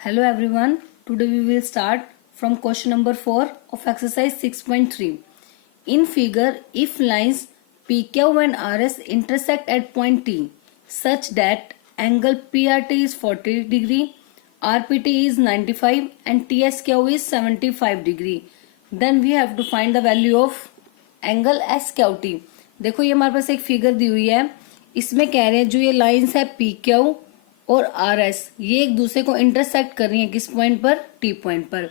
Hello everyone. Today we will start from question number 4 of exercise 6.3. In figure, if lines PQ and RS intersect at point T such that angle PRT is 40 degree, RPT is 95 and TSQ is 75 degree, then we have to find the value of angle SQT. देखो ये हमारे पास एक figure दी हुई है, इसमें कह रहे हैं जो ये लाइंस है PQ और RS ये एक दूसरे को इंटरसेक्ट कर रही है किस पॉइंट पर, T पॉइंट पर,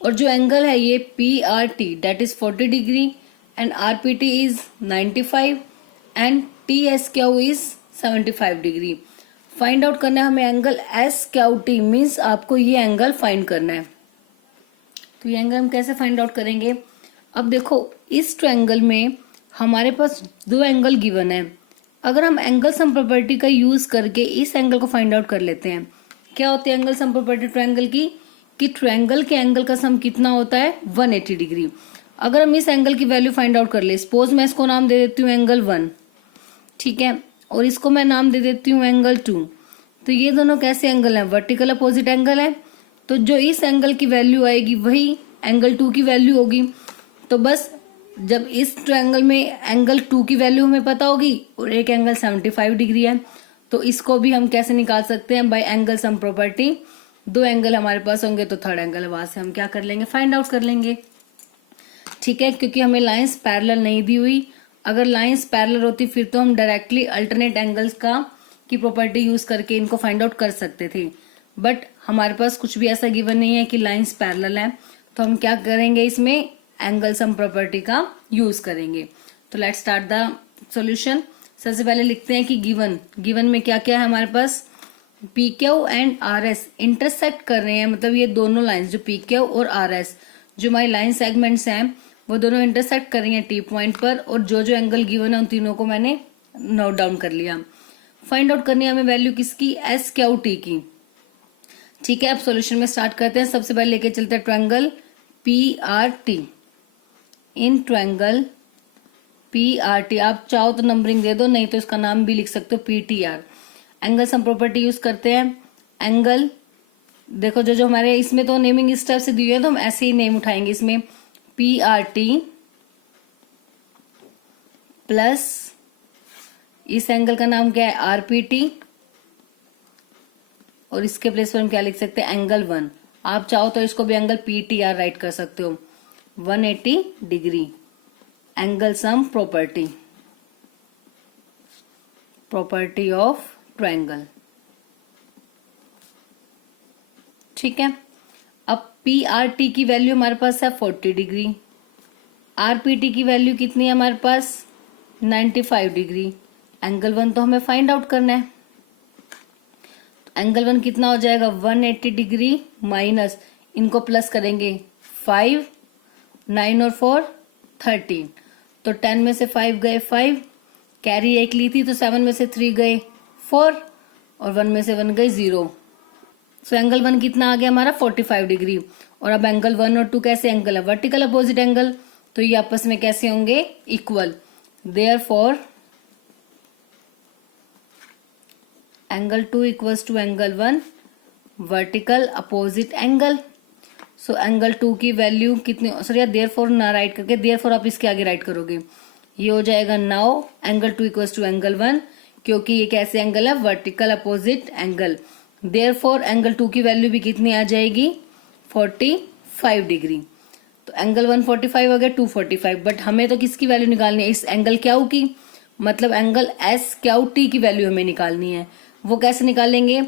और जो एंगल है ये PRT that is 40 degree and RPT is 95 and TSQ is 75 degree. Find out करना है हमें एंगल SQT, मीन्स आपको ये एंगल फाइंड करना है. तो ये एंगल हम कैसे फाइंड आउट करेंगे? अब देखो इस ट्रायंगल में हमारे पास दो एंगल गिवन है. अगर हम एंगल सम प्रॉपर्टी का यूज करके इस एंगल को फाइंड आउट कर लेते हैं, क्या होती है एंगल सम प्रॉपर्टी ट्रायंगल की, कि ट्रायंगल के एंगल का सम कितना होता है 180 डिग्री. अगर हम इस एंगल की वैल्यू फाइंड आउट कर ले, सपोज मैं इसको नाम दे देती हूँ एंगल 1, ठीक है, और इसको मैं नाम दे देती हूँ एंगल 2. तो ये दोनों कैसे एंगल है? वर्टिकल अपोजिट एंगल है. तो जो इस एंगल की वैल्यू आएगी वही एंगल 2 की वैल्यू होगी. तो बस जब इस ट्रायंगल में एंगल 2 की वैल्यू हमें पता होगी और एक एंगल 75 डिग्री है, तो इसको भी हम कैसे निकाल सकते हैं? Bye angle sum property. दो एंगल हमारे पास होंगे तो थर्ड एंगल वहां से हम क्या कर लेंगे, फाइंड आउट कर लेंगे. ठीक है, क्योंकि हमें लाइंस पैरेलल नहीं दी हुई. अगर लाइंस पैरेलल होती फिर तो हम डायरेक्टली अल्टरनेट एंगल्स का की प्रॉपर्टी यूज करके इनको फाइंड आउट कर सकते थे, बट हमारे पास कुछ भी ऐसा गिवन नहीं है कि लाइंस पैरेलल है. तो हम क्या करेंगे, इसमें एंगल सम प्रॉपर्टी का यूज करेंगे. तो लेट्स स्टार्ट द सॉल्यूशन. सबसे पहले लिखते हैं कि गिवन में क्या क्या है हमारे पास. PQ एंड RS इंटरसेक्ट कर रहे हैं, मतलब ये दोनों लाइंस जो PQ और RS जो हमारी लाइन सेगमेंट्स हैं वो दोनों इंटरसेक्ट कर रही हैं T पॉइंट पर, और जो जो एंगल गिवन है उन तीनों को मैंने नोट डाउन कर लिया. फाइंड आउट करनी है हमें वैल्यू किसकी, SQT की. ठीक है, अब सॉल्यूशन में स्टार्ट करते हैं. सबसे पहले लेके चलते हैं triangle PRT. In triangle PRT आप चाहो तो नंबरिंग दे दो, नहीं तो इसका नाम भी लिख सकते हो PTR. Angle sum property use करते हैं. एंगल देखो जो जो हमारे इसमें तो नेमिंग इस टाइप से दी हुई है तो हम ऐसे ही नेम उठाएंगे. इसमें PRT प्लस इस एंगल का नाम क्या है RPT, और इसके प्लेस पर हम क्या लिख सकते हैं एंगल 1. आप चाहो तो इसको भी एंगल PTR राइट कर सकते हो. 180 degree angle sum property of triangle. ठीक है, अब PRT की वैल्यू हमारे पास है 40 डिग्री, RPT की वैल्यू कितनी है हमारे पास 95 डिग्री. एंगल 1 तो हमें फाइंड आउट करना है. तो एंगल 1 कितना हो जाएगा 180 डिग्री माइनस इनको प्लस करेंगे 5, 9 और 4 13, तो 10 में से 5 गए 5, कैरी 1 ली थी तो 7 में से 3 गए 4 और 1 में से 1 गए 0. सो एंगल 1 कितना आ गया हमारा 45 डिग्री. और अब एंगल 1 और 2 कैसे एंगल है, वर्टिकल अपोजिट एंगल, तो ये आपस में कैसे होंगे equal. Therefore angle 2 equals to angle 1 vertical opposite angle. So angle 2 की वैल्यू कितनी, सॉरी यार देयरफॉर ना राइट करके देयरफॉर आप इसके आगे राइट करोगे, ये हो जाएगा now angle 2 equals to angle 1, क्योंकि ये कैसे एंगल है vertical opposite angle. Therefore angle 2 की वैल्यू भी कितनी आ जाएगी 45 डिग्री. तो एंगल 1 45 हो गया, 2 45, बट हमें तो किसकी वैल्यू निकालनी है, इस एंगल क्यू की, मतलब एंगल SQT की वैल्यू हमें निकालनी है. वो कैसे निकालेंगे,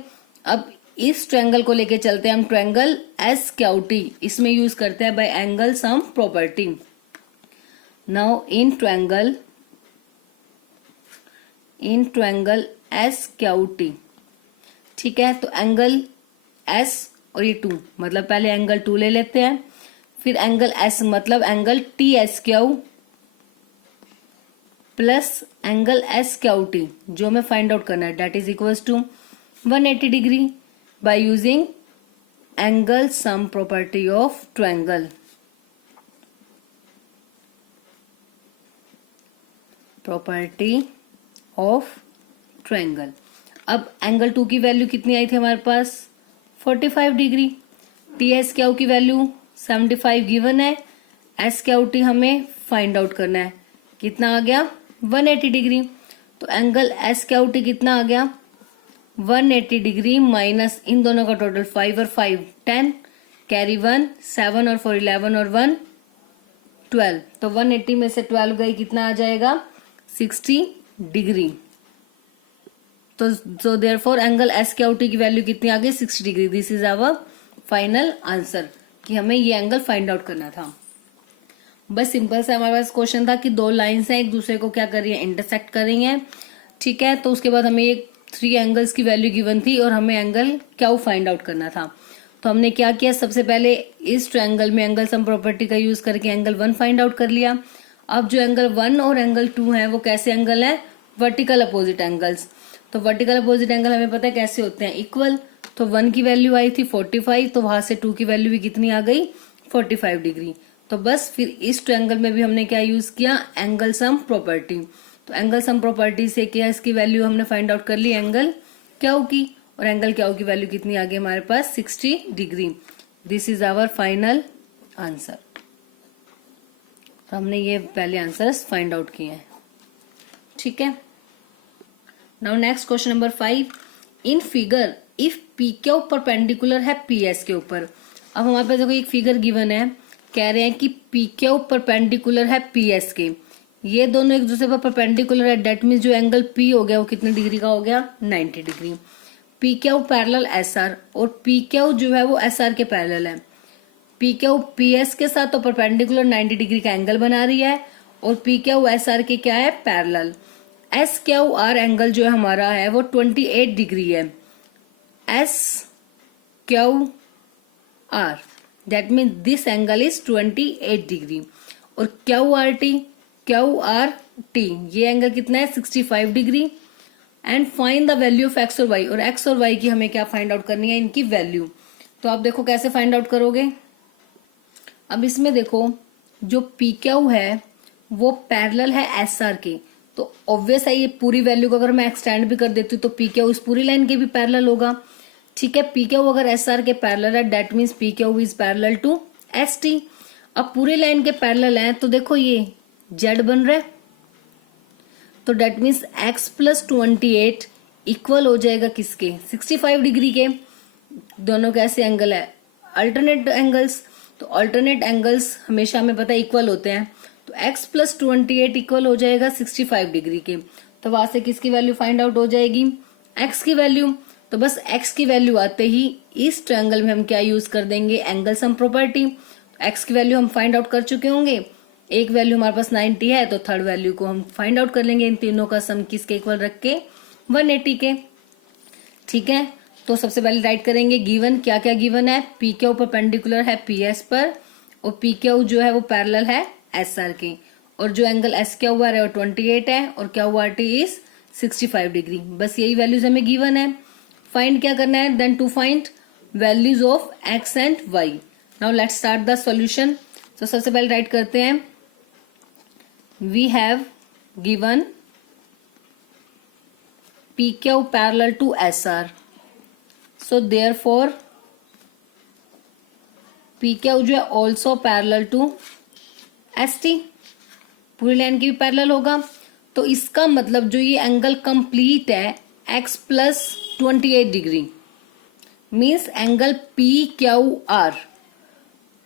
अब इस ट्रायंगल को लेके चलते हैं हम ट्रायंगल SQT. इसमें यूज करते हैं bye angle sum property. Now in triangle SQT, ठीक है, तो एंगल S और ये 2, मतलब पहले एंगल 2 ले लेते हैं, फिर एंगल S मतलब angle TSQ plus angle SQT जो हमें फाइंड आउट करना है that is equals to 180 degree by using angle sum property of triangle. Property of triangle. अब एंगल 2 की वैल्यू कितनी आई थी हमारे पास 45 डिग्री। टी एस क्यू की वैल्यू 75 गिवन है, एस क्यू टी हमें फाइंड आउट करना है, कितना आ गया 180 डिग्री। तो एंगल एस क्यू टी कितना आ गया 180 डिग्री माइनस इन दोनों का टोटल 5 और 5 10, कैरी 1 7 और 4 11 और 1 12। तो 180 में से 12 गई, कितना आ जाएगा 60 डिग्री। तो therefore angle S Q T की वैल्यू कितनी आ गई 60 degree. This is our final answer कि हमें ये एंगल फाइंड आउट करना था। बस सिंपल सा हमारे पास क्वेश्चन था कि दो लाइंस हैं, एक दूसरे को क्या कर रही है इंटरसेक्ट कर रही हैं, ठीक है। तो उसके बाद हमें एक 3 एंगल्स की वैल्यू गिवन थी और हमें एंगल क्या फाइंड आउट करना था। तो हमने क्या किया, सबसे पहले इस ट्रायंगल में एंगल सम प्रॉपर्टी का यूज करके एंगल 1 फाइंड आउट कर लिया। अब जो एंगल 1 और एंगल 2 है वो कैसे एंगल है, वर्टिकल अपोजिट एंगल्स। तो वर्टिकल अपोजिट एंगल हमें पता है कैसे होते हैं, इक्वल। तो 1 की वैल्यू आई थी 45, तो वहां से 2 की वैल्यू भी कितनी आ गई 45 डिग्री। तो बस फिर इस ट्रायंगल में भी हमने क्या यूज किया, एंगल सम प्रॉपर्टी। तो एंगल सम प्रॉपर्टी से क्या इसकी वैल्यू हमने फाइंड आउट कर ली एंगल क्यू की, और एंगल क्यू की वैल्यू कितनी आ गई हमारे पास 60 degree. This is our final answer. तो हमने ये पहले आंसर्स फाइंड आउट किए हैं, ठीक है। Now next question number 5, in figure if P Q perpendicular है पी एस के ऊपर। अब हमारे पास देखो एक फिगर गिवन है, कह रहे हैं कि पी क्यू परपेंडिकुलर है पी एस के, ये दोनों एक दूसरे पर परपेंडिकुलर है, डेट मीन्स जो एंगल पी हो गया वो कितने डिग्री का हो गया 90 degree. P Q parallel S R, और पी क्यू जो है वो एस आर के पैरेलल है। पी क्यू पी एस के साथ तो परपेंडिकुलर 90 डिग्री का एंगल बना रही है, और पी क्यू एस आर के क्या है parallel. S Q R angle जो है हमारा है वो 28 डिग्री है, S Q R, that means this angle is 28 degree. और क्यू आर टी ये एंगल कितना है 65 degree. And find the value of x और वाई, और एक्स और वाई की हमें क्या फाइंड आउट करनी है, इनकी वैल्यू। तो आप देखो कैसे फाइंड आउट करोगे। अब इसमें देखो जो पी क्यू है वो पैरेलल है एस आर के, तो ऑब्वियस है ये पूरी वैल्यू को अगर मैं एक्सटेंड भी कर देती हूँ तो पी क्यू इस पूरी लाइन के भी पैरेलल होगा, ठीक है। पी क्यू अगर एस आर के पैरेलल है that means P Q is parallel to S T. अब पूरी लाइन के पैरेलल है तो देखो ये जेड बन रहा है, तो that means x plus 28 equal हो जाएगा किसके 65 डिग्री के। दोनों कैसे एंगल है अल्टरनेट एंगल्स, तो अल्टरनेट एंगल्स हमेशा हमें पता है इक्वल होते हैं। तो x प्लस 28 इक्वल हो जाएगा 65 डिग्री के। तो वहां से किसकी वैल्यू फाइंड आउट हो जाएगी x की वैल्यू। तो बस x की वैल्यू आते ही इस ट्रायंगल में हम क्या यूज कर देंगे एंगल सम प्रॉपर्टी। x की वैल्यू हम फाइंड आउट कर चुके होंगे, एक वैल्यू हमारे पास 90 है तो थर्ड वैल्यू को हम फाइंड आउट कर लेंगे इन तीनों का सम किसके इक्वल रख के 180 के, ठीक है। तो सबसे पहले राइट करेंगे गिवन, क्या क्या गिवन है, पी क्यू परपेंडिकुलर है पी एस पर, और पी क्यू जो है वो पैरेलल है एस आर के, और जो एंगल एस क्यू आर है वो 28 है, और Q R T is 65 degree. बस यही वैल्यूज हमें गिवन है। फाइंड क्या करना है, then to find values of X and Y. Now let's start the solution. तो सबसे पहले राइट करते हैं, we have given P Q parallel to S R, so therefore P Q जो है also parallel to S T, पूरी line की भी पैरेलल होगा। तो इसका मतलब जो ये एंगल कंप्लीट है x plus 28 degree means angle P Q R,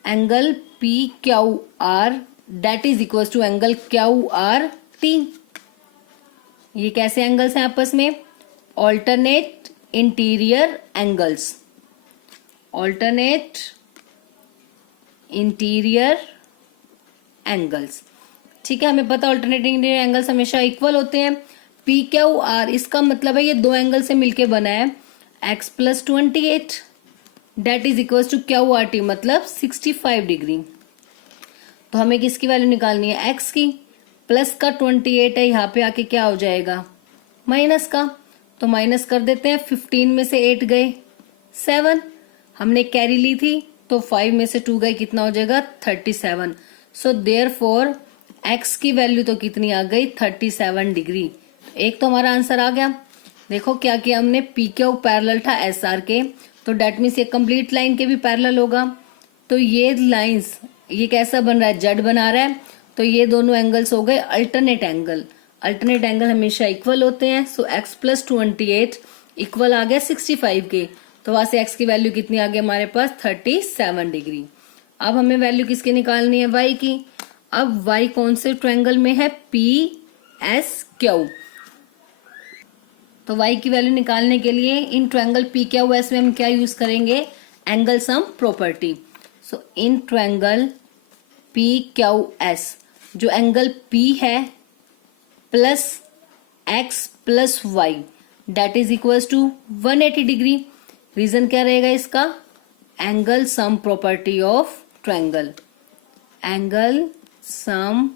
angle P Q are that is equal to angle Q R T. ये कैसे एंगल्स हैं आपस में, alternate interior angles, alternate interior angles, ठीक है। हमें पता ऑल्टरनेट इंटीरियर एंगल्स हमेशा इक्वल होते हैं। पी क्यू आर इसका मतलब है ये दो एंगल से मिलके बना है x plus 28 that is equal to Q R T मतलब 65 डिग्री। तो हमें किसकी वैल्यू निकालनी है x की, प्लस का 28 है यहाँ पे आके क्या हो जाएगा माइनस का, तो माइनस कर देते हैं। 15 में से 8 गए 7, हमने कैरी ली थी तो 5 में से 2 गए कितना हो जाएगा 37। सो देयरफॉर x की वैल्यू तो कितनी आ गई 37 डिग्री। एक तो हमारा आंसर आ गया। देखो क्या किया हमने, पी क्यू पैरेलल था एस आर के, तो डेट मीन्स ये कंप्लीट लाइन के भी पैरेलल होगा। तो ये लाइंस, ये कैसा बन रहा है, जेड बना रहा है, तो ये दोनों एंगल्स हो गए अल्टरनेट एंगल। अल्टरनेट एंगल हमेशा इक्वल होते हैं। सो x प्लस 28 इक्वल आ गया 65 के। तो वहां से x की वैल्यू कितनी आ गई हमारे पास, 37 डिग्री। अब हमें वैल्यू किसकी निकालनी है, y की। अब y कौन से ट्रायंगल में है, PSQ। तो y की वैल्यू निकालने के लिए इन ट्रायंगल PQS में हम क्या यूज करेंगे, angle sum property. So in triangle PQS जो एंगल P है plus x plus y that is equal to 180 degree. Reason क्या रहेगा इसका, angle sum property of triangle. Angle sum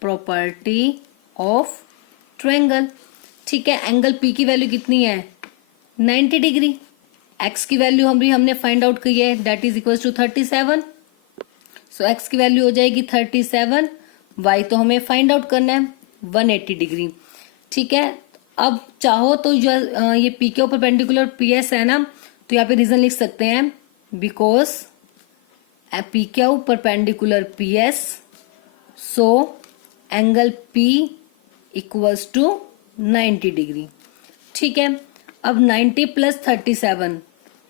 property of triangle. ठीक है, एंगल P की value कितनी है, 90 डिग्री। x की वैल्यू हमने फाइंड आउट की है, that is equal to 37। So x की वैल्यू हो जाएगी 37, y तो हमें फाइंड आउट करना है 180 डिग्री। ठीक है, अब चाहो तो ये PQ परपेंडिकुलर PS है ना, तो यहाँ पे रीजन लिख सकते हैं, because PQ perpendicular PS, so angle P equals to 90 degree. ठीक है, अब 90 प्लस 37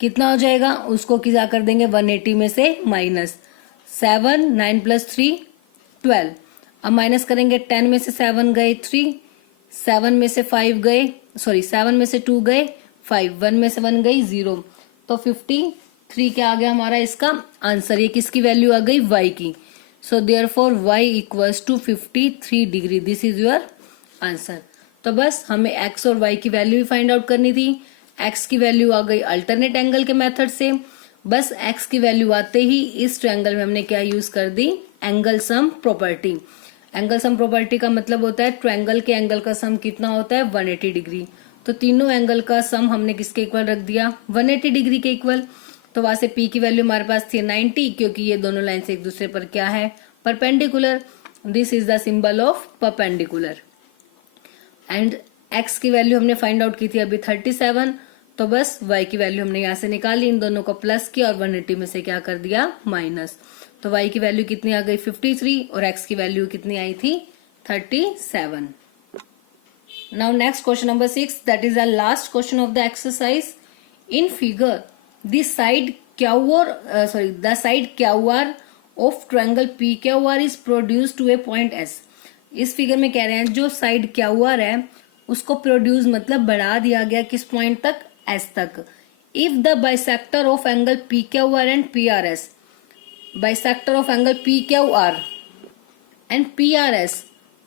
कितना हो जाएगा, उसको क्या कर देंगे 180 में से माइनस 7, 9 प्लस 3 12। अब माइनस करेंगे, 10 में से 7 गए 3, 7 में से 5 गए, सॉरी 7 में से 2 गए 5, 1 में से 1 गई 0, तो 53 क्या आ गया हमारा इसका आंसर। ये किसकी वैल्यू आ गई, y की। So therefore y equals to 53 degree. This is your answer. तो बस हमें x और y की वैल्यू भी फाइंड आउट करनी थी। x की वैल्यू आ गई अल्टरनेट एंगल के मेथड से। बस x की वैल्यू आते ही इस ट्रायंगल में हमने क्या यूज कर दी, angle sum property. Angle sum property का मतलब होता है ट्रायंगल के एंगल का सम कितना होता है, 180 डिग्री। तो तीनों एंगल का सम हमने किसके इक्वल रख दिया, 180 डिग्री के इक्वल। तो वहां से P की वैल्यू हमारे पास थी 90, क्योंकि ये दोनों लाइन से एक दूसरे पर क्या है, perpendicular. This is the symbol of perpendicular. And x की वैल्यू हमने फाइंड आउट की थी अभी 37, तो बस y की वैल्यू हमने यहां से निकाली, इन दोनों को प्लस किया और 180 में से क्या कर दिया माइनस। तो y की वैल्यू कितनी आ गई 53 और x की वैल्यू कितनी आई थी 37। Now next question number 6, that is the last question of the exercise. In figure the side QR of triangle PQR is produce to a point S। इस फिगर में कह रहे हैं जो साइड QR है उसको प्रोड्यूस मतलब बढ़ा दिया गया किस पॉइंट तक, S तक। If the bisector of angle PQR and PRS, bisector of angle PQR and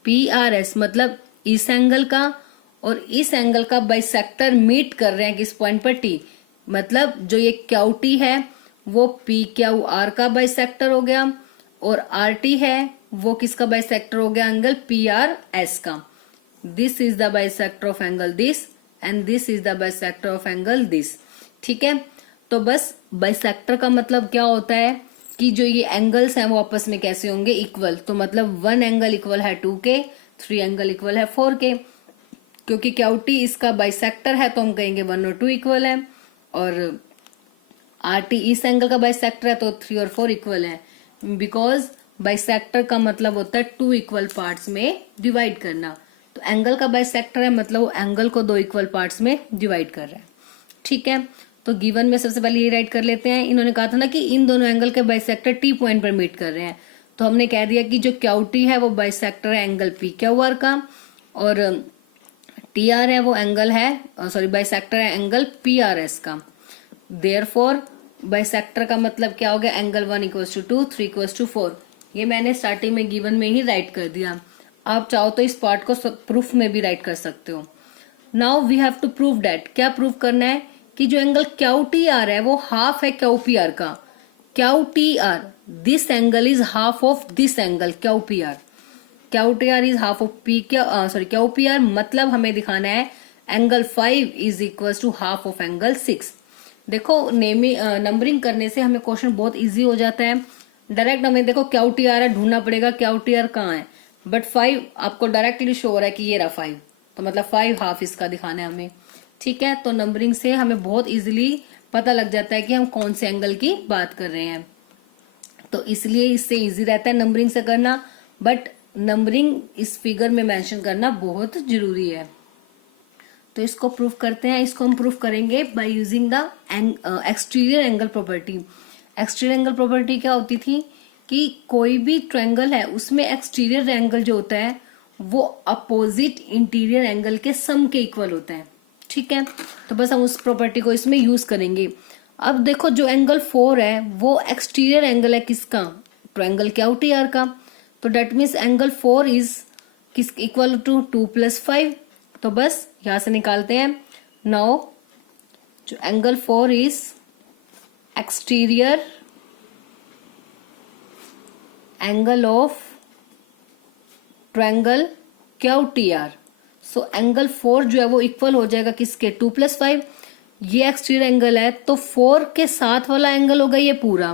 PRS मतलब इस एंगल का और इस एंगल का बाइसेक्टर मीट कर रहे हैं किस पॉइंट पर, T। मतलब जो ये QT है वो PQR का बाइसेक्टर हो गया और RT है वो किसका बाइसेक्टर हो गया, एंगल PRS का। This is the bisector of angle this and this is the bisector of angle this. ठीक है, तो बस बाइसेक्टर का मतलब क्या होता है कि जो ये एंगल्स हैं वो आपस में कैसे होंगे, इक्वल। तो मतलब 1 एंगल इक्वल है 2 के, 3 एंगल इक्वल है 4 के। क्योंकि QT इसका बाइसेक्टर है तो हम कहेंगे 1 और 2 इक्वल है, और RT इस एंगल का बाइसेक्टर है तो 3 और 4 इक्वल है। बिकॉज बाइसेक्टर का मतलब होता है 2 इक्वल पार्ट्स में डिवाइड करना। तो एंगल का बाइसेक्टर है मतलब वो एंगल को 2 इक्वल पार्ट्स में डिवाइड कर रहा है। ठीक है, तो गिवन में सबसे पहले ये राइट कर लेते हैं। इन्होंने कहा था ना कि इन दोनों एंगल के बाइसेक्टर T पॉइंट पर मीट कर रहे हैं, तो हमने कह दिया कि जो QT है वो बाइसेक्टर है एंगल PQR का, और TR है वो एंगल है बाइसेक्टर है एंगल PRS का। देयरफॉर बाइसेक्टर का मतलब क्या हो गया, angle 1 equals to 2, 3 equals to 4। ये मैंने स्टार्टिंग में गिवन में ही राइट कर दिया। आप चाहो तो इस पार्ट को प्रूफ में भी राइट कर सकते हो। Now we have to prove that, क्या प्रूव करना है कि जो एंगल QTR है वो हाफ है QPR का। QTR, this angle is half of this angle QPR। QTR is half of QPR, मतलब हमें दिखाना है angle 5 is equal to half of angle 6। देखो नंबरिंग करने से हमें क्वेश्चन बहुत इजी हो जाता है। डायरेक्ट हमें देखो QTR है, ढूंढना पड़ेगा QTR कहाँ है, बट 5 आपको डायरेक्टली शो हो रहा है कि ये रहा 5, तो मतलब 5 हाफ इसका दिखाना है हमें। ठीक है, तो नंबरिंग से हमें बहुत इजीली पता लग जाता है कि हम कौन से एंगल की बात कर रहे हैं। तो इसलिए इससे इजी रहता है नंबरिंग से करना, बट नंबरिंग इस फिगर में मेंशन करना बहुत जरूरी है। तो इसको प्रूफ करते हैं। इसको हम प्रूफ करेंगे by using the exterior angle property. Exterior angle property क्या होती थी कि कोई भी ट्रायंगल है उसमें एक्सटीरियर एंगल जो होता है वो अपोजिट इंटीरियर एंगल के सम के इक्वल होता है। ठीक है, तो बस हम उस प्रॉपर्टी को इसमें यूज करेंगे। अब देखो जो एंगल 4 है वो एक्सटीरियर एंगल है किसका, ट्रायंगल क्यूटीआर का। तो डेट मीन्स एंगल 4 इज किस इक्वल टू 2 + 5। तो बस यहां से निकालते हैं। नाउ जो angle 4 is exterior angle of triangle QTR. So angle 4 जो है वो इक्वल हो जाएगा किसके, 2 + 5। ये एक्सटीरियर एंगल है तो 4 के साथ वाला एंगल होगा ये पूरा।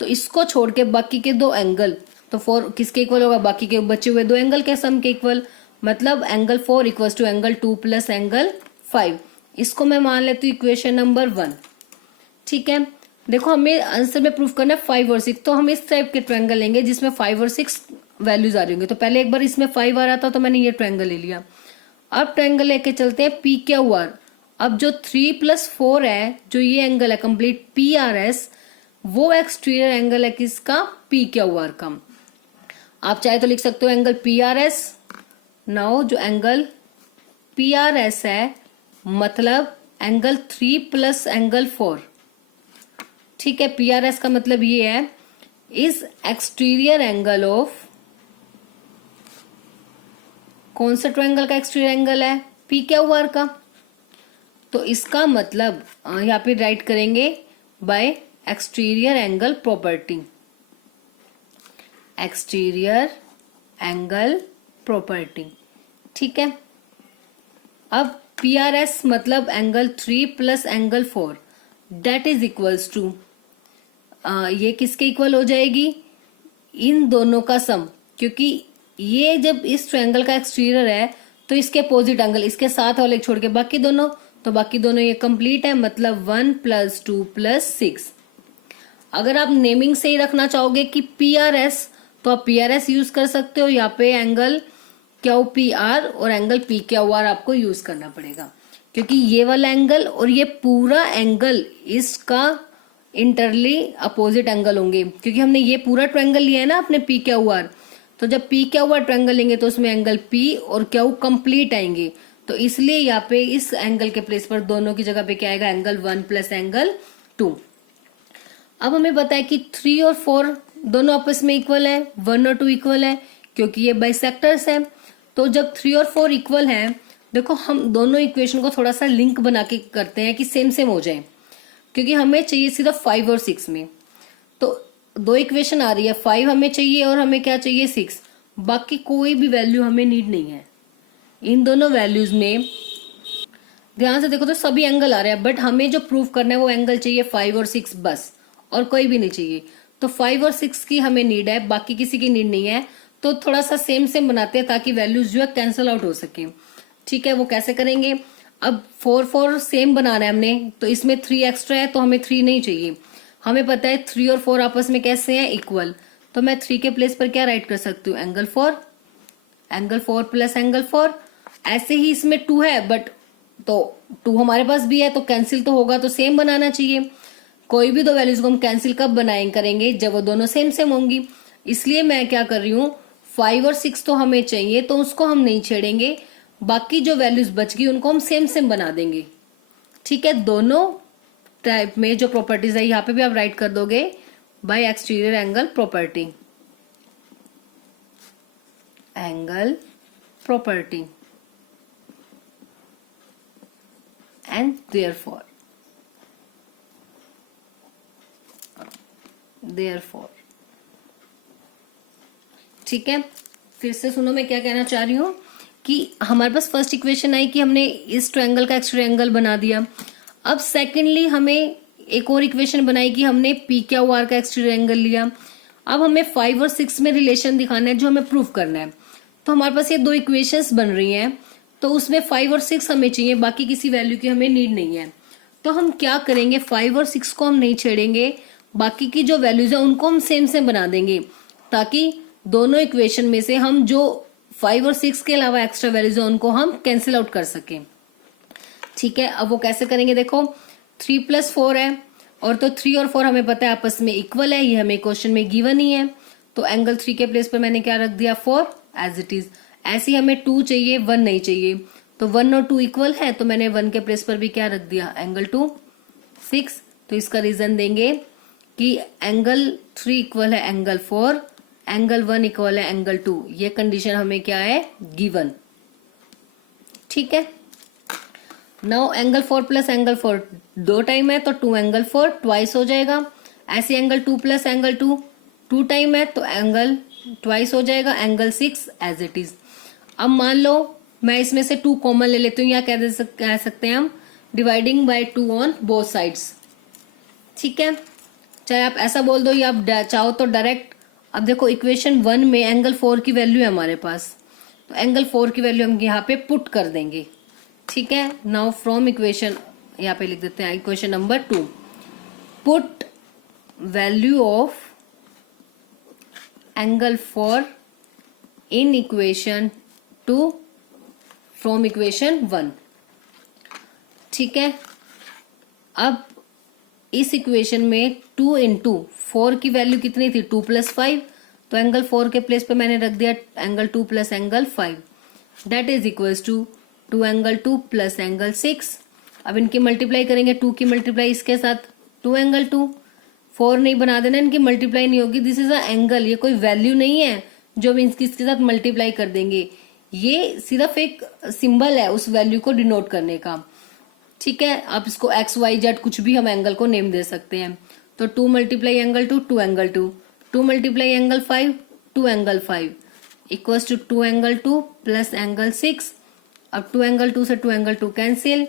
तो इसको छोड़ के बाकी के दो एंगल, तो 4 किसके इक्वल होगा, बाकी के बचे हुए दो एंगल के सम के इक्वल। मतलब angle 4 equal to angle 2 + angle 5। इसको मैं मान लेती हूँ इक्वेशन नंबर 1। ठीक है, देखो हमें आंसर में प्रूफ करना है 5 और 6। तो हम इस टाइप के ट्रायंगल लेंगे जिसमें 5 और 6 वैल्यूज आ रही होंगी। तो पहले एक बार इसमें 5 आ रहा था तो मैंने ये ट्रायंगल ले लिया। अब ट्रायंगल लेके चलते हैं PQR। अब जो 3 + 4 है, जो ये एंगल है कंप्लीट PRS, वो एक्सटीरियर एंगल है किसका, PQR का। आप चाहे तो लिख सकते हो एंगल PRS। नाउ जो एंगल PRS है मतलब एंगल 3 + एंगल 4। ठीक है, PRS का मतलब ये है इज एक्सटीरियर एंगल ऑफ, कौन सा ट्रायंगल का एक्सटीरियर एंगल है, PQR का। तो इसका मतलब यहाँ पे राइट करेंगे by exterior angle property. Exterior angle property, ठीक है। अब PRS मतलब angle 3 + angle 4 that is equals to, ये किसके इक्वल हो जाएगी, इन दोनों का सम। क्योंकि ये जब इस ट्रायंगल का एक्सटीरियर है तो इसके अपोजिट एंगल, इसके साथ वाले छोड़ के बाकी दोनों, तो बाकी दोनों ये कंप्लीट है। मतलब 1 + 2 + 6। अगर आप नेमिंग से ही रखना चाहोगे कि PRS, तो आप PRS यूज कर सकते हो। यहाँ पे एंगल QPR और एंगल PQR आपको यूज करना पड़ेगा, क्योंकि ये वाला एंगल और ये पूरा एंगल इसका इंटरली अपोजिट एंगल होंगे। क्योंकि हमने ये पूरा ट्रायंगल लिया है ना अपने PQR, तो जब PQR ट्रायंगल लेंगे तो उसमें एंगल P और Q कंप्लीट आएंगे। तो इसलिए यहाँ पे इस एंगल के प्लेस पर दोनों की जगह पे क्या आएगा, एंगल 1 + एंगल 2। अब हमें पता है कि 3 और 4 दोनों आपस में इक्वल है, 1 और 2 इक्वल है, क्योंकि ये बाइसेक्टर्स है। तो जब 3 और 4 इक्वल हैं, देखो हम दोनों इक्वेशन को थोड़ा सा लिंक बना के करते हैं कि सेम सेम हो जाए, क्योंकि हमें चाहिए सिर्फ 5 और 6 में। तो दो इक्वेशन आ रही है, 5 हमें चाहिए और हमें क्या चाहिए, 6। बाकी कोई भी वैल्यू हमें नीड नहीं है। इन दोनों वैल्यूज में ध्यान से देखो तो सभी एंगल आ रहे हैं, बट हमें जो प्रूव करना है वो एंगल चाहिए 5 और 6 बस, और कोई भी नहीं चाहिए। तो 5 और 6 की हमें नीड है, बाकी किसी की नीड नहीं है। तो थोड़ा सा सेम सेम बनाते हैं ताकि वैल्यूज जो है कैंसिल आउट हो सके। ठीक है, वो कैसे करेंगे, अब 4 4 सेम बनाना है हमने, तो इसमें 3 एक्स्ट्रा है तो हमें 3 नहीं चाहिए। हमें पता है 3 और 4 आपस में कैसे हैं, इक्वल। तो मैं 3 के प्लेस पर क्या राइट कर सकती हूँ, एंगल 4। Angle 4 + angle 4। ऐसे ही इसमें 2 है, बट तो 2 हमारे पास भी है तो कैंसिल तो होगा, तो सेम बनाना चाहिए। कोई भी दो वैल्यूज को हम कैंसिल कब बनाएंगे करेंगे, जब वो दोनों सेम सेम होंगी। इसलिए मैं क्या कर रही हूँ, 5 और 6 तो हमें चाहिए तो उसको हम नहीं छेड़ेंगे, बाकी जो वैल्यूज बच गई उनको हम सेम सेम बना देंगे। ठीक है, दोनों टाइप में जो प्रॉपर्टीज है यहाँ पे भी आप राइट कर दोगे bye exterior angle property. Angle property and therefore ठीक है, फिर से सुनो मैं क्या कहना चाह रही हूं कि हमारे पास फर्स्ट इक्वेशन आई कि हमने इस ट्रायंगल का एक्सटीरियर एंगल बना दिया। अब सेकेंडली हमें एक और इक्वेशन बनाई कि हमने PQR का एक्सटीरियर एंगल लिया। अब हमें 5 और 6 में रिलेशन दिखाना है जो हमें प्रूफ करना है। तो हमारे पास ये दो इक्वेशंस बन रही हैं, तो उसमें 5 और 6 हमें चाहिए, बाकी किसी वैल्यू की हमें नीड नहीं है। तो हम क्या करेंगे, 5 और 6 को हम नहीं छेड़ेंगे, बाकी की जो वैल्यूज है उनको हम सेम सेम बना देंगे, ताकि दोनों इक्वेशन में से हम जो 5 और 6 के अलावा एक्स्ट्रा वैल्यूज है उनको हम कैंसिल आउट कर सकें। ठीक है, अब वो कैसे करेंगे, देखो 3 + 4 है, और तो 3 और 4 हमें पता है आपस में इक्वल है, ये हमें क्वेश्चन में गिवन ही है, तो एंगल 3 के प्लेस पर मैंने क्या रख दिया, 4 एज इट इज। ऐसे ही हमें 2 चाहिए, 1 नहीं चाहिए, तो 1 और 2 इक्वल है, तो मैंने 1 के प्लेस पर भी क्या रख दिया, एंगल 2 6। तो इसका रीजन देंगे कि एंगल 3 इक्वल है एंगल 4, एंगल 1 इक्वल है एंगल 2, ये कंडीशन हमें क्या है, गिवन। ठीक है, नाउ एंगल 4 + एंगल 4 2 टाइम है, तो 2 एंगल 4 ट्वाइस हो जाएगा। ऐसे एंगल 2 + एंगल 2 2 टाइम है, तो एंगल ट्वाइस हो जाएगा, एंगल 6 एज इट इज। अब मान लो मैं इसमें से 2 कॉमन ले लेती हूँ, या कह सकते हैं हम dividing by 2 on both sides. ठीक है, चाहे आप ऐसा बोल दो या आप चाहो तो डायरेक्ट। अब देखो इक्वेशन 1 में एंगल 4 की वैल्यू है हमारे पास, तो एंगल 4 की वैल्यू हम यहाँ पे पुट कर देंगे। ठीक है, नाउ फ्रॉम इक्वेशन, यहाँ पे लिख देते हैं equation number 2, put value of angle 4 in equation 2 from equation 1। ठीक है, अब इस इक्वेशन में 2 × 4 की वैल्यू कितनी थी, 2 + 5, तो एंगल 4 के प्लेस पे मैंने रख दिया angle 2 + angle 5, that is equals to 2 angle 2 + angle 6। अब इनकी मल्टीप्लाई करेंगे, 2 की मल्टीप्लाई इसके साथ 2 एंगल 2, 4 नहीं बना देना, इनकी मल्टीप्लाई नहीं होगी, दिस इज अ एंगल, ये कोई वैल्यू नहीं है जो हम इसके साथ मल्टीप्लाई कर देंगे, ये सिर्फ एक सिंबल है उस वैल्यू को डिनोट करने का। ठीक है, आप इसको एक्स वाई जेड कुछ भी हम एंगल को नेम दे सकते हैं। तो 2 × angle 2 2 angle 2, 2 × angle 5 2 angle 5 equals to 2 angle 2 + angle 6। अब 2 एंगल 2 से 2 एंगल 2 कैंसिल,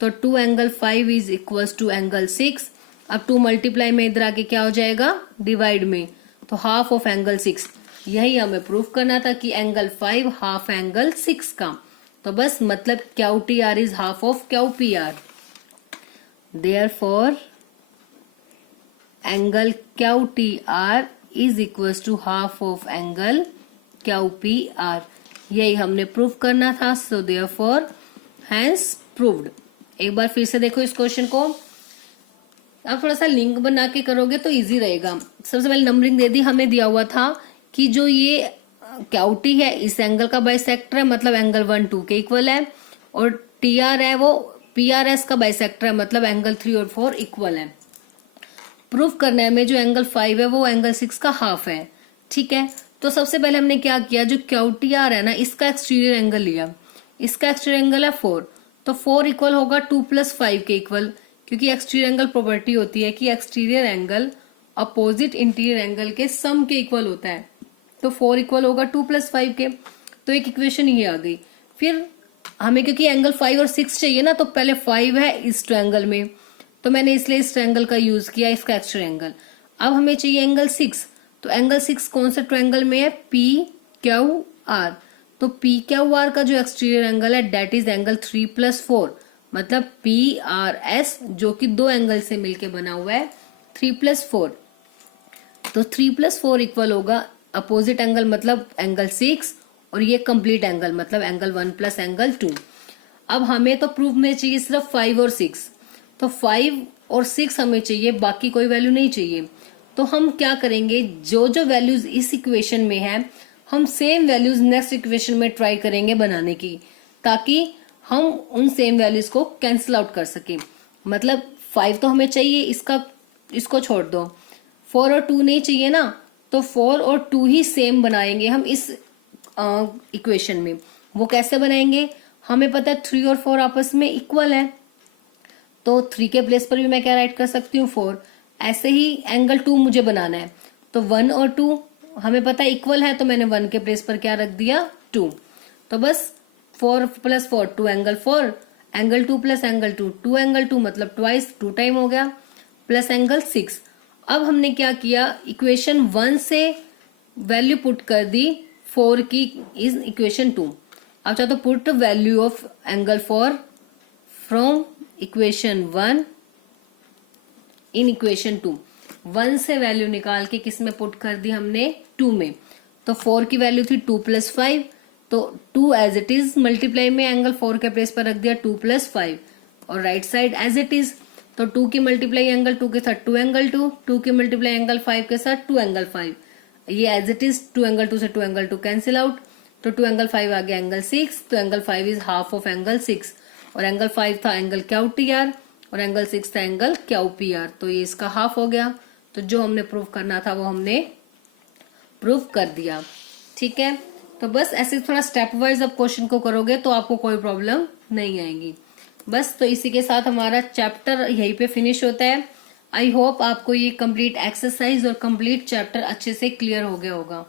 तो 2 angle 5 is equals to angle 6। अब 2 मल्टीप्लाई में इधर आके क्या हो जाएगा, डिवाइड में, तो हाफ ऑफ एंगल 6। यही हमें प्रूफ करना था कि एंगल 5 हाफ एंगल 6 का, तो बस मतलब Q T R is half of Q P R, therefore angle Q T R is equals to half of angle Q P R. यही हमने प्रूफ करना था, सो देयरफॉर हैंस प्रूव्ड। एक बार फिर से देखो इस क्वेश्चन को, आप थोड़ा सा लिंक बना के करोगे तो इजी रहेगा। सबसे पहले नंबरिंग दे दी, हमें दिया हुआ था कि जो ये क्यूटी है इस एंगल का बाइसेक्टर है, मतलब एंगल 1 2 के इक्वल है, और टी आर है वो पी आर एस का बाइसेक्टर है, मतलब एंगल 3 और 4 इक्वल है। प्रूफ करने में जो एंगल 5 है वो एंगल 6 का हाफ है। ठीक है, तो सबसे पहले हमने क्या किया, जो क्यूटी आर है ना इसका एक्सटीरियर एंगल लिया, इसका एक्सटीरियर एंगल है 4, तो 4 इक्वल होगा 2 + 5 के इक्वल, क्योंकि एक्सटीरियर एंगल प्रॉपर्टी होती है कि exterior angle opposite interior angle के सम के इक्वल होता है, तो 4 इक्वल होगा 2 + 5 के, तो एक इक्वेशन ये आ गई। फिर हमें क्योंकि एंगल 5 और 6 चाहिए ना, तो पहले 5 है इस ट्रायंगल में, तो मैंने इसलिए इस ट्रायंगल का यूज किया, इसका एक्सटीरियर एंगल। अब हमें चाहिए एंगल 6, तो एंगल 6 कौन से ट्रायंगल में है, पी क्यू आर, तो पी क्यू आर का जो एक्सटीरियर एंगल है डेट इज एंगल 3 + 4, मतलब पी आर एस, जो कि 2 एंगल से मिलके बना हुआ है 3 + 4, तो 3 + 4 इक्वल होगा अपोजिट एंगल मतलब एंगल 6, और ये कंप्लीट एंगल मतलब एंगल 1 + एंगल 2। अब हमें तो प्रूफ में चाहिए सिर्फ 5 और 6, तो 5 और 6 हमें चाहिए, बाकी कोई वैल्यू नहीं चाहिए। तो हम क्या करेंगे, जो जो वैल्यूज इस इक्वेशन में है हम सेम वैल्यूज नेक्स्ट इक्वेशन में ट्राई करेंगे बनाने की, ताकि हम उन सेम वैल्यूज को कैंसिल आउट कर सके। मतलब 5 तो हमें चाहिए, इसको छोड़ दो, 4 और 2 नहीं चाहिए ना, तो 4 और 2 ही सेम बनाएंगे हम इस इक्वेशन में। वो कैसे बनाएंगे, हमें पता है 3 और 4 आपस में इक्वल है, तो 3 के प्लेस पर भी मैं क्या राइट कर सकती हूँ 4। ऐसे ही एंगल 2 मुझे बनाना है, तो 1 और 2 हमें पता है इक्वल है, तो मैंने 1 के प्लेस पर क्या रख दिया 2, तो बस 4 + 4 2 एंगल 4, एंगल 2 + एंगल 2 2 एंगल 2 मतलब ट्वाइस 2 टाइम हो गया, प्लस एंगल 6। अब हमने क्या किया, इक्वेशन 1 से वैल्यू पुट कर दी 4 की इज इक्वेशन 2। अब चाहे तो put value of angle 4 from equation 1 in equation 2। 1 से वैल्यू निकाल के किस में पुट कर दी हमने, 2 में। तो 4 की वैल्यू थी 2 + 5, तो 2 एज इट इज मल्टीप्लाई में एंगल 4 के प्लेस पर रख दिया 2 + 5, और right side as it is. तो 2 की मल्टीप्लाई एंगल 2 के साथ 2 एंगल 2, 2 की मल्टीप्लाई एंगल 5 के साथ 2 एंगल 5। ये एज इट इज 2 एंगल 2 से 2 एंगल 2 कैंसिल आउट, तो 2 एंगल 5 आ गया एंगल 6, तो angle 5 is half of angle 6, और एंगल 5 था एंगल क्यू टी आर, और एंगल 6 था एंगल क्यू पी आर, तो ये इसका हाफ हो गया। तो जो हमने प्रूव करना था वो हमने प्रूव कर दिया। ठीक है, तो बस ऐसे थोड़ा स्टेप वाइज अब क्वेश्चन को करोगे तो आपको कोई प्रॉब्लम नहीं आएगी। बस तो इसी के साथ हमारा चैप्टर यहीं पे फिनिश होता है। आई होप आपको ये कंप्लीट एक्सरसाइज और कंप्लीट चैप्टर अच्छे से क्लियर हो गया होगा।